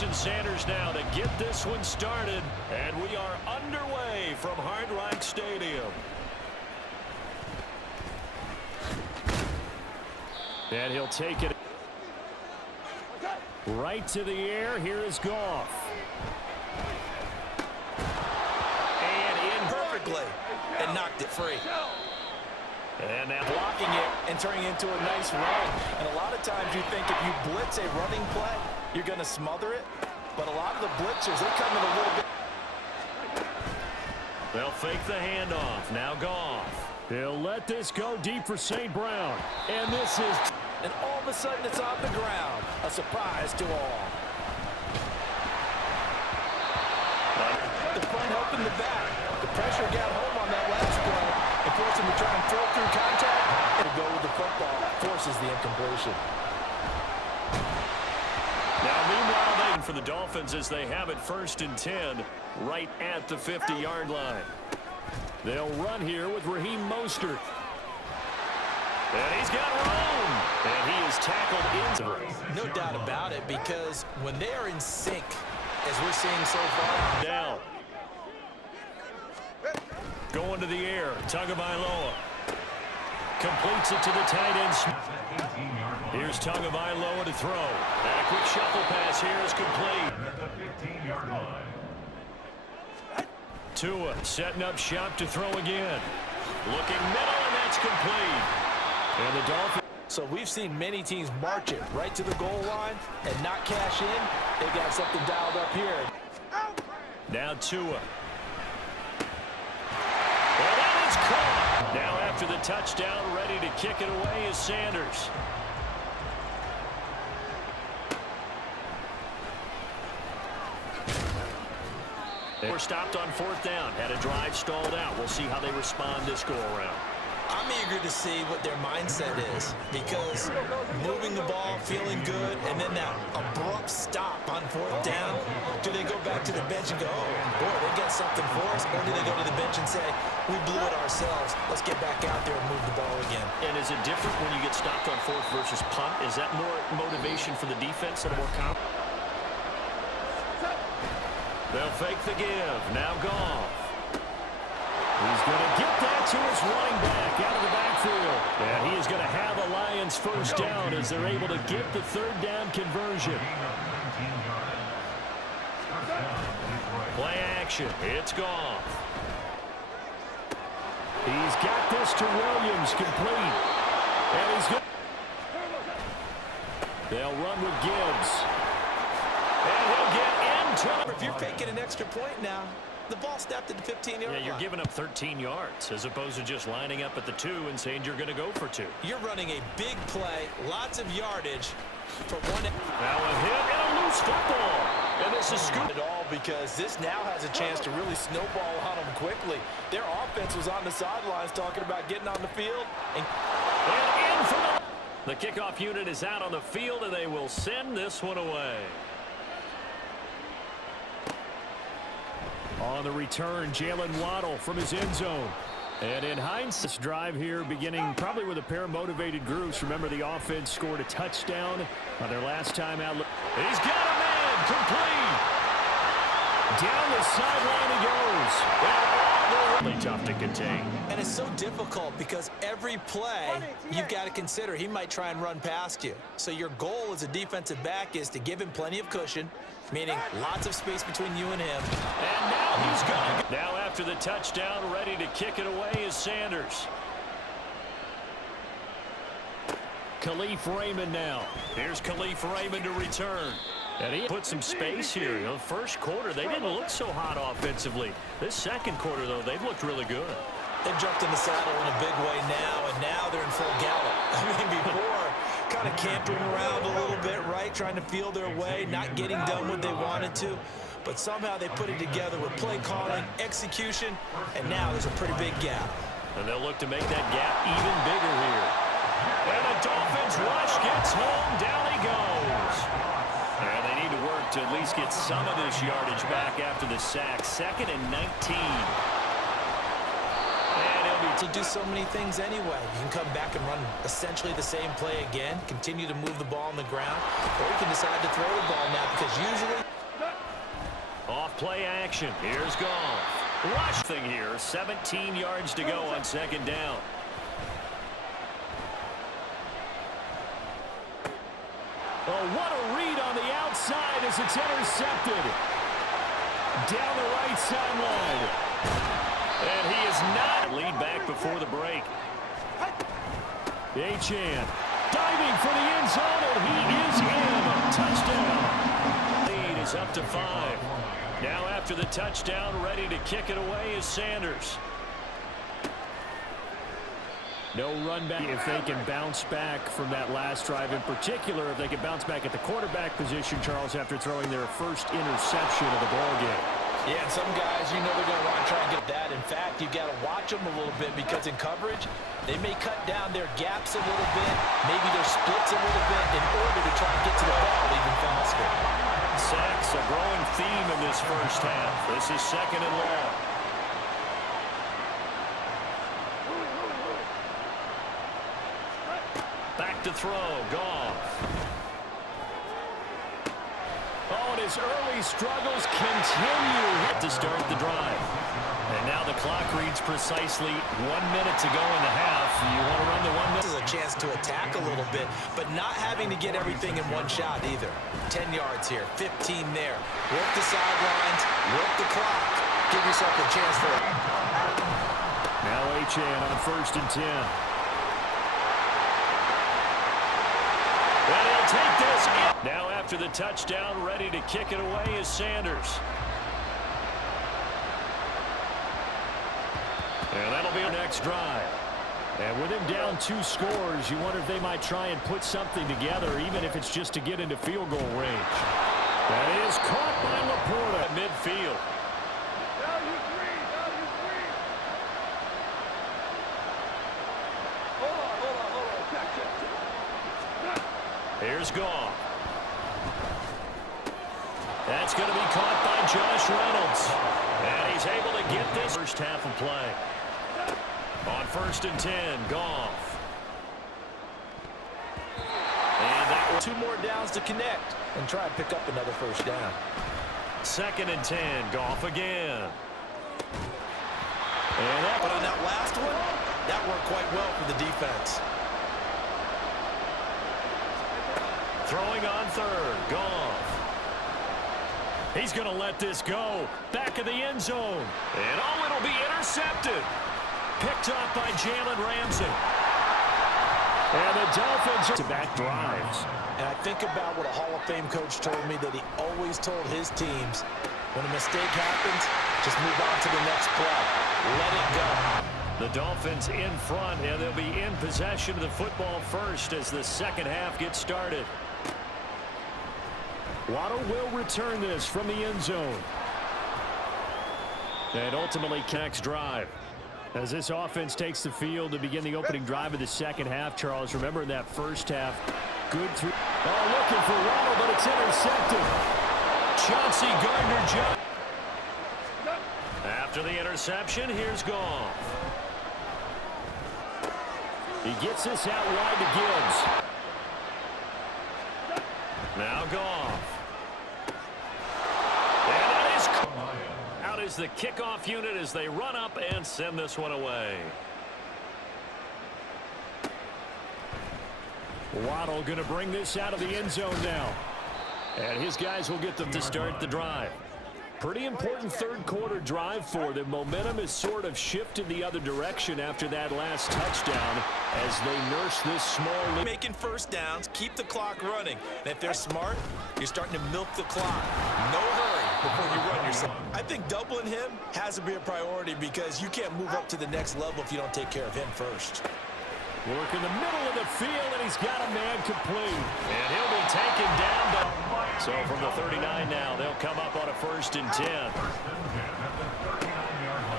Chasing Sanders now to get this one started. And we are underway from Hard Rock Stadium. And he'll take it right to the air. Here is Goff. And in perfectly and knocked it free. And now blocking it and turning into a nice run. And a lot of times you think if you blitz a running play, you're going to smother it. But a lot of the blitzers, they come in a little bit. They'll fake the handoff. Now Goff. He'll let this go deep for St. Brown. And this is... And all of a sudden it's on the ground. A surprise to all. The front helping the back. The pressure got home on that last play. It forced him to try and throw through contact. And to go with the football. Forces the incompletion. Now, meanwhile, for the Dolphins as they have it 1st and 10 right at the 50-yard line. They'll run here with Raheem Mostert. And he's got room. And he is tackled into it. No doubt about it, because when they are in sync, as we're seeing so far. Down. Going to the air. Tagovailoa. Completes it to the tight end. Here's Tagovailoa to throw. And a quick shuffle pass here is complete. Tua setting up shop to throw again. Looking middle, and that's complete. And the Dolphins. So we've seen many teams march it right to the goal line and not cash in. They got something dialed up here. Now Tua. And that is caught. Now after the touchdown, ready to kick it away is Sanders. They were stopped on 4th down. Had a drive stalled out. We'll see how they respond this go-around. I'm eager to see what their mindset is, because moving the ball, feeling good, and then that abrupt stop on 4th down, do they go back to the bench and go, oh, boy, they got something for us, or do they go to the bench and say, we blew it ourselves, let's get back out there and move the ball again? And is it different when you get stopped on 4th versus punt? Is that more motivation for the defense and more confidence? They'll fake the give. Now Goff. He's going to get that to his running back out of the backfield. And he is going to have a Lions 1st down as they're able to get the 3rd down conversion. Play action. It's Goff. He's got this to Williams, complete. And he's good. They'll run with Gibbs. And he'll get into it. If you're faking an extra point now, the ball snapped at the 15-yard line. Yeah, you're giving up 13 yards as opposed to just lining up at the 2 and saying you're going to go for 2. You're running a big play, lots of yardage for one. Now a hit and a loose football. And this is scooped. At all, because this now has a chance to really snowball on them quickly. Their offense was on the sidelines talking about getting on the field. And in for the kickoff unit is out on the field, and they will send this one away. On the return, Jalen Waddle from his end zone. And in hindsight, this drive here beginning probably with a pair of motivated groups. Remember, the offense scored a touchdown on their last time out. He's got a man, complete. Down the sideline he goes. Really tough to contain. And it's so difficult because every play you've got to consider he might try and run past you. So your goal as a defensive back is to give him plenty of cushion, meaning lots of space between you and him. And now he's going. Now after the touchdown, ready to kick it away is Sanders. Khalif Raymond now. Here's Khalif Raymond to return. And he put some space here. You know, first quarter, they didn't look so hot offensively. This second quarter, though, they've looked really good. They've jumped in the saddle in a big way now, and now they're in full gallop. I mean, before, kind of cantering around a little bit, right? Trying to feel their way, not getting done what they wanted to. But somehow they put it together with play calling, execution, and now there's a pretty big gap. And they'll look to make that gap even bigger here. And the Dolphins rush gets home. Down he goes. And they need to work to at least get some of this yardage back after the sack. 2nd and 19. And he'll be to do so many things anyway. You can come back and run essentially the same play again, continue to move the ball on the ground, or you can decide to throw the ball now, because usually Off play action. Here's Goff. Rush thing here. 17 yards to go on second down. Oh, what a read on the outside as it's intercepted. Down the right sideline. And he is not. Lead back before the break. Achane diving for the end zone, and he is in. Touchdown. Lead is up to 5. Now after the touchdown, ready to kick it away is Sanders. No run back. If they can bounce back from that last drive in particular, if they can bounce back at the quarterback position, Charles, after throwing their first interception of the ballgame. Yeah, and some guys, you know they're going to want to try and get that. In fact, you got to watch them a little bit because in coverage, they may cut down their gaps a little bit, maybe their splits a little bit in order to try and get to the ball even faster. Sacks, a growing theme in this first half. This is second and long. Back to throw, Goff. Oh, and his early struggles continue to start the drive. And now the clock reads precisely 1 minute to go in the half. You want to run the 1 minute? This is a chance to attack a little bit, but not having to get everything in one shot either. 10 yards here, 15 there. Work the sidelines, work the clock. Give yourself a chance for it. Now Achane on 1st and 10. And he'll take this in. Now after the touchdown, ready to kick it away is Sanders. And that'll be our next drive. And with him down 2 scores, you wonder if they might try and put something together, even if it's just to get into field goal range. That is caught by Laporta at midfield. Here's Goff. That's going to be caught by Josh Reynolds. And he's able to get this first half of play. On 1st and 10, Goff. And that will 2 more downs to connect and try and pick up another first down. 2nd and 10, Goff again. And that, but on that last one, that worked quite well for the defense. Throwing on 3rd, Goff. He's going to let this go. Back of the end zone. And oh, it'll be intercepted. Picked up by Jalen Ramsey. And the Dolphins to back drives. And I think about what a Hall of Fame coach told me, that he always told his teams, when a mistake happens, just move on to the next play. Let it go. The Dolphins in front, and they'll be in possession of the football first as the second half gets started. Waddle will return this from the end zone. And ultimately connects drive. As this offense takes the field to begin the opening drive of the second half, Charles, remember in that first half, good through. Oh, looking for Waddle, but it's intercepted. Chauncey Gardner-Johnson. After the interception, here's Goff. He gets this out wide to Gibbs. Now Goff. And that is out is the kickoff unit as they run up and send this one away. Waddle going to bring this out of the end zone now. And his guys will get them to start the drive. Pretty important third quarter drive for them. Momentum has sort of shifted the other direction after that last touchdown as they nurse this small lead. Making first downs, keep the clock running. And if they're smart, you're starting to milk the clock. No hurry before you run yourself. I think doubling him has to be a priority because you can't move up to the next level if you don't take care of him first. Work in the middle of the field, and he's got a man complete. And he'll be taken down. So from the 39 now, they'll come up on a 1st and 10.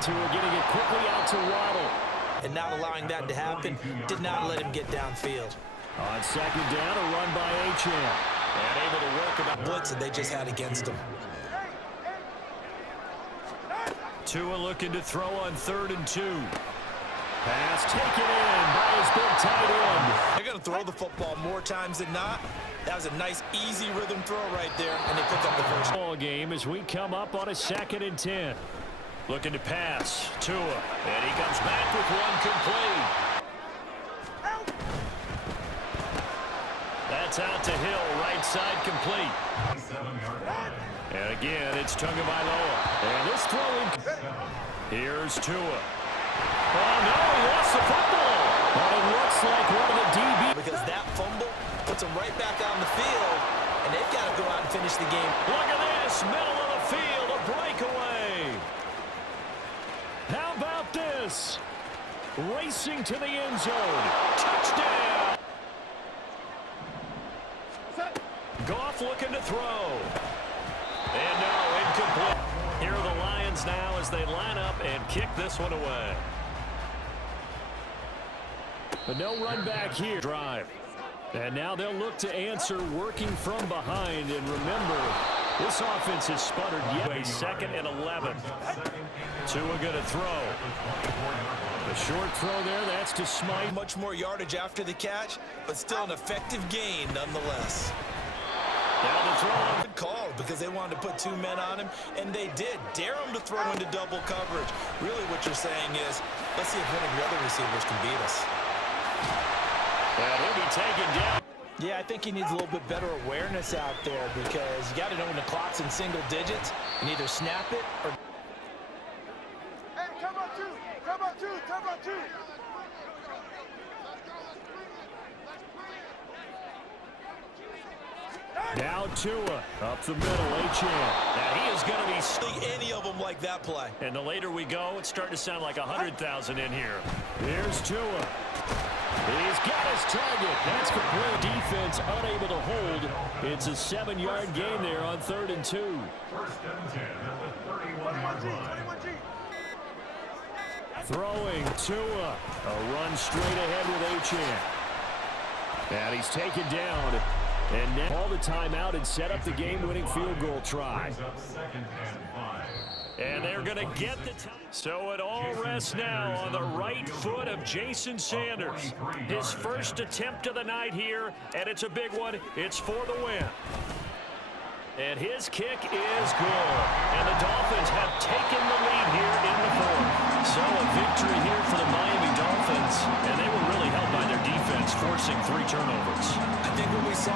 Tua getting it quickly out to Waddle. And not allowing that to happen, did not let him get downfield. On 2nd down, a run by Achane. And able to work about blitz that they just had against him. Tua looking to throw on 3rd and 2. Pass taken in by his big tight end. They're going to throw the football more times than not. That was a nice, easy rhythm throw right there, and they picked up the first ball game. time as we come up on a 2nd and 10. Looking to pass. Tua. And he comes back with one complete. That's out to Hill. Right side complete. And again, it's Tagovailoa. And this throw in. Here's Tua. Oh, no, he lost the football. But it looks like one of the DB. Because that fumble puts them right back on the field, and they've got to go out and finish the game. Look at this, middle of the field, a breakaway. How about this? Racing to the end zone. Touchdown. Goff looking to throw. And no, incomplete. Here are the Lions now as they line up and kick this one away. But no run back here. Drive. And now they'll look to answer working from behind. And remember, this offense has sputtered yet. A 2nd and 11. Tua going to throw. The short throw there, that's to Smythe. Much more yardage after the catch, but still an effective gain nonetheless. Down the throw. Good call because they wanted to put 2 men on him, and they did. Dare him to throw into double coverage. Really what you're saying is, let's see if one of the other receivers can beat us. Well, he'll be taken down. Yeah, I think he needs a little bit better awareness out there because you got to know when the clock's in single digits and either snap it or... Hey, come on, two! Come on, two! Come on, two! Now Tua up the middle, H.M. Now he is going to be any of them like that play. And the later we go, it's starting to sound like 100,000 in here. Here's Tua. He's got his target. That's complete. Defense unable to hold. It's a 7-yard gain there on 3rd and 2. Throwing Tua. A run straight ahead with H.M. And he's taken down. And now all the time out and set up the game-winning field goal try. And they're going to get the time. So it all rests now on the right foot of Jason Sanders. His first attempt of the night here, and it's a big one. It's for the win. And his kick is good. And the Dolphins have taken the lead here in the 4th. So a victory here for the Miami Dolphins. And they were really helped by their defense, forcing 3 turnovers. I think what we saw